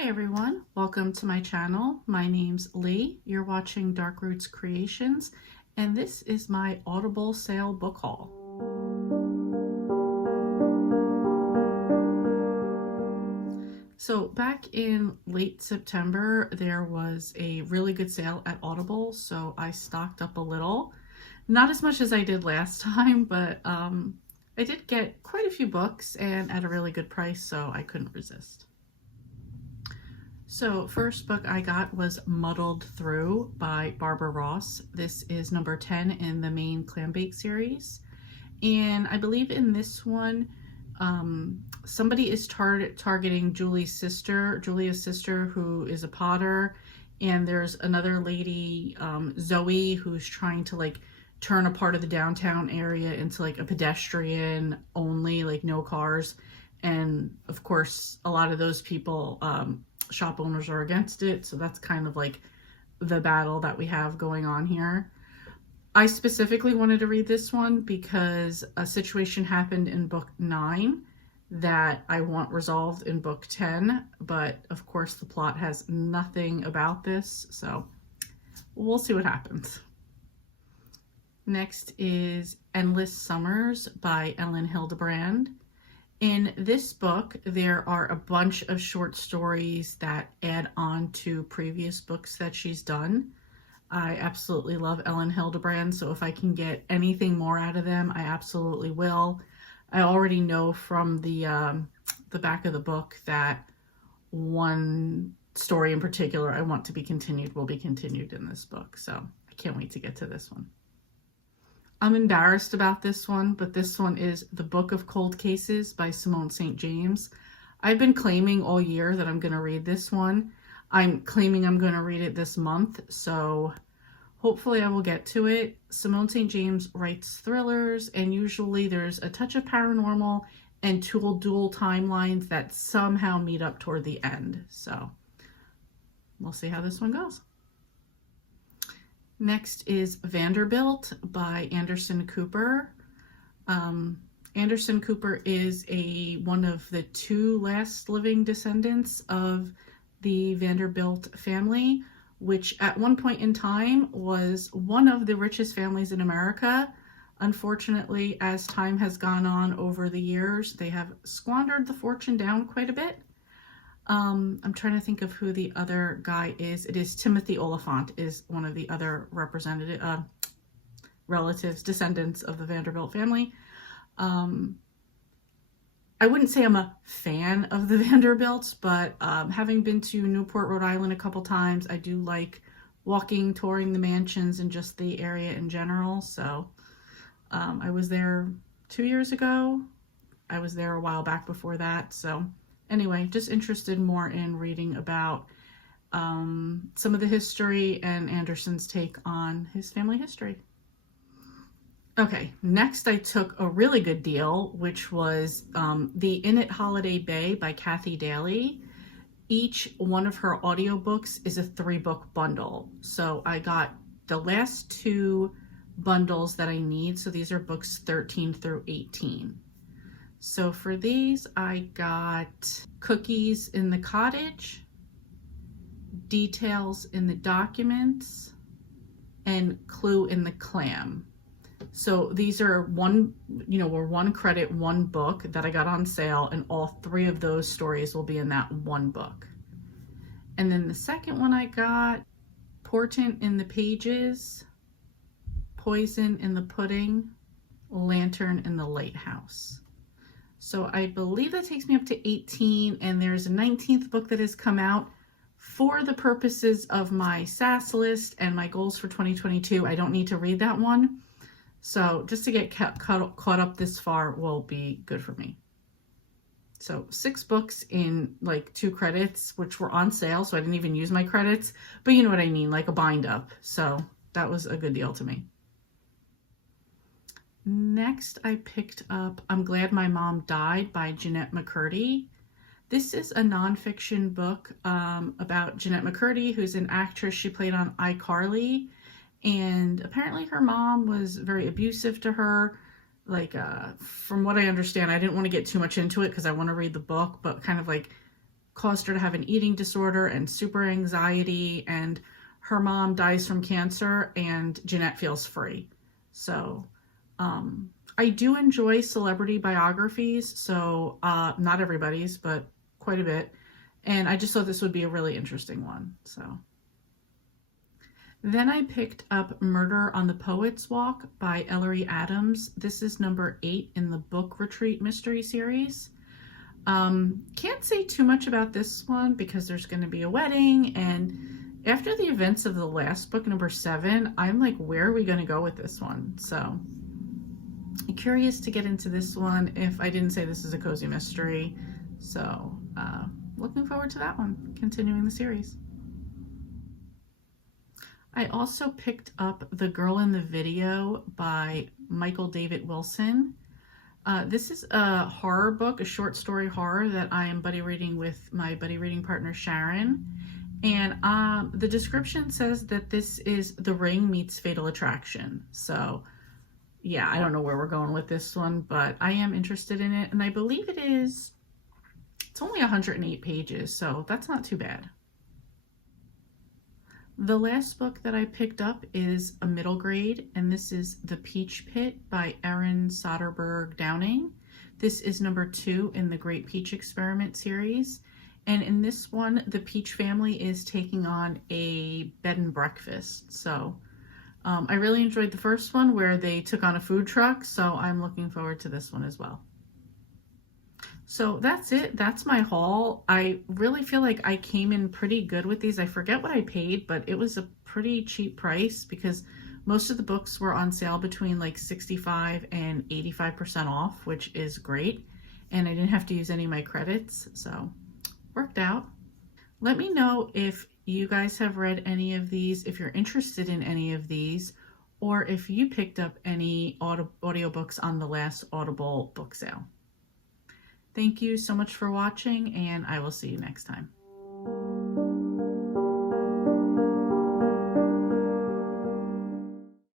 Hey everyone, welcome to my channel. My name's Lee. You're watching Dark Roots Creations, and this is my Audible sale book haul. So back in late September, there was a really good sale at Audible, so I stocked up a little. Not as much as I did last time, but I did get quite a few books and at a really good price, so I couldn't resist. So first book I got was Muddled Through by Barbara Ross. This is number 10 in the main clam bake series. And I believe in this one, somebody is targeting Julia's sister, who is a potter. And there's another lady, Zoe, who's trying to like turn a part of the downtown area into like a pedestrian only, like no cars. And of course, a lot of those people, shop owners are against it, so that's kind of like the battle that we have going on here. I specifically wanted to read this one because a situation happened in book 9 that I want resolved in book 10, but of course the plot has nothing about this, so we'll see what happens. Next is Endless Summers by Ellen Hildebrand. In this book, there are a bunch of short stories that add on to previous books that she's done. I absolutely love Ellen Hildebrand, so if I can get anything more out of them, I absolutely will. I already know from the back of the book that one story in particular I want to be continued will be continued in this book, so I can't wait to get to this one. I'm embarrassed about this one, but this one is The Book of Cold Cases by Simone St. James. I've been claiming all year that I'm going to read this one. I'm claiming I'm going to read it this month, so hopefully I will get to it. Simone St. James writes thrillers, and usually there's a touch of paranormal and two dual timelines that somehow meet up toward the end. So we'll see how this one goes. Next is Vanderbilt by Anderson Cooper. Anderson Cooper is one of the 2 last living descendants of the Vanderbilt family, which at one point in time was one of the richest families in America. Unfortunately, as time has gone on over the years, they have squandered the fortune down quite a bit. I'm trying to think of who the other guy is. It is Timothy Oliphant is one of the other relatives, descendants of the Vanderbilt family. I wouldn't say I'm a fan of the Vanderbilts, but having been to Newport, Rhode Island a couple times, I do like walking, touring the mansions and just the area in general. So I was there 2 years ago. I was there a while back before that. So anyway, just interested more in reading about some of the history and Anderson's take on his family history. Okay, next I took a really good deal, which was the Init Holiday Bay by Kathy Daly. Each one of her audiobooks is a 3-book bundle. So I got the last 2 bundles that I need. So these are books 13 through 18. So for these, I got Cookies in the Cottage, Details in the Documents, and Clue in the Clam. So these are one credit, 1 book that I got on sale, and all 3 of those stories will be in that 1 book. And then the second one I got, Portent in the Pages, Poison in the Pudding, Lantern in the Lighthouse. So I believe that takes me up to 18, and there's a 19th book that has come out. For the purposes of my SAS list and my goals for 2022, I don't need to read that one. So just to get caught up this far will be good for me. So 6 books in like 2 credits, which were on sale, so I didn't even use my credits, but you know what I mean, like a bind up. So that was a good deal to me. Next, I picked up I'm Glad My Mom Died by Jeanette McCurdy. This is a nonfiction book about Jeanette McCurdy, who's an actress. She played on iCarly, and apparently her mom was very abusive to her. Like, from what I understand, I didn't want to get too much into it because I want to read the book, but kind of like caused her to have an eating disorder and super anxiety, and her mom dies from cancer, and Jeanette feels free. So I do enjoy celebrity biographies, so not everybody's, but quite a bit. And I just thought this would be a really interesting one. So then I picked up Murder on the Poet's Walk by Ellery Adams. This is number 8 in the Book Retreat Mystery Series. Can't say too much about this one because there's going to be a wedding, and after the events of the last book, number 7, I'm like, where are we going to go with this one? So I'm curious to get into this one if I didn't say this is a cozy mystery. So looking forward to that one, continuing the series. I also picked up The Girl in the Video by Michael David Wilson. This is a horror book, a short story horror that I am buddy reading with my buddy reading partner Sharon. And the description says that this is The Ring meets Fatal Attraction. So yeah, I don't know where we're going with this one, but I am interested in it. And I believe it's only 108 pages, so that's not too bad. The last book that I picked up is a middle grade, and this is The Peach Pit by Erin Soderbergh Downing. This is number 2 in the Great Peach Experiment series. And in this one, the Peach family is taking on a bed and breakfast. So I really enjoyed the first one where they took on a food truck, so I'm looking forward to this one as well. So that's it. That's my haul. I really feel like I came in pretty good with these. I forget what I paid, but it was a pretty cheap price because most of the books were on sale between like 65 and 85% off, which is great. And I didn't have to use any of my credits, so worked out. Let me know if you guys have read any of these, if you're interested in any of these, or if you picked up any audiobooks on the last Audible book sale. Thank you so much for watching, and I will see you next time.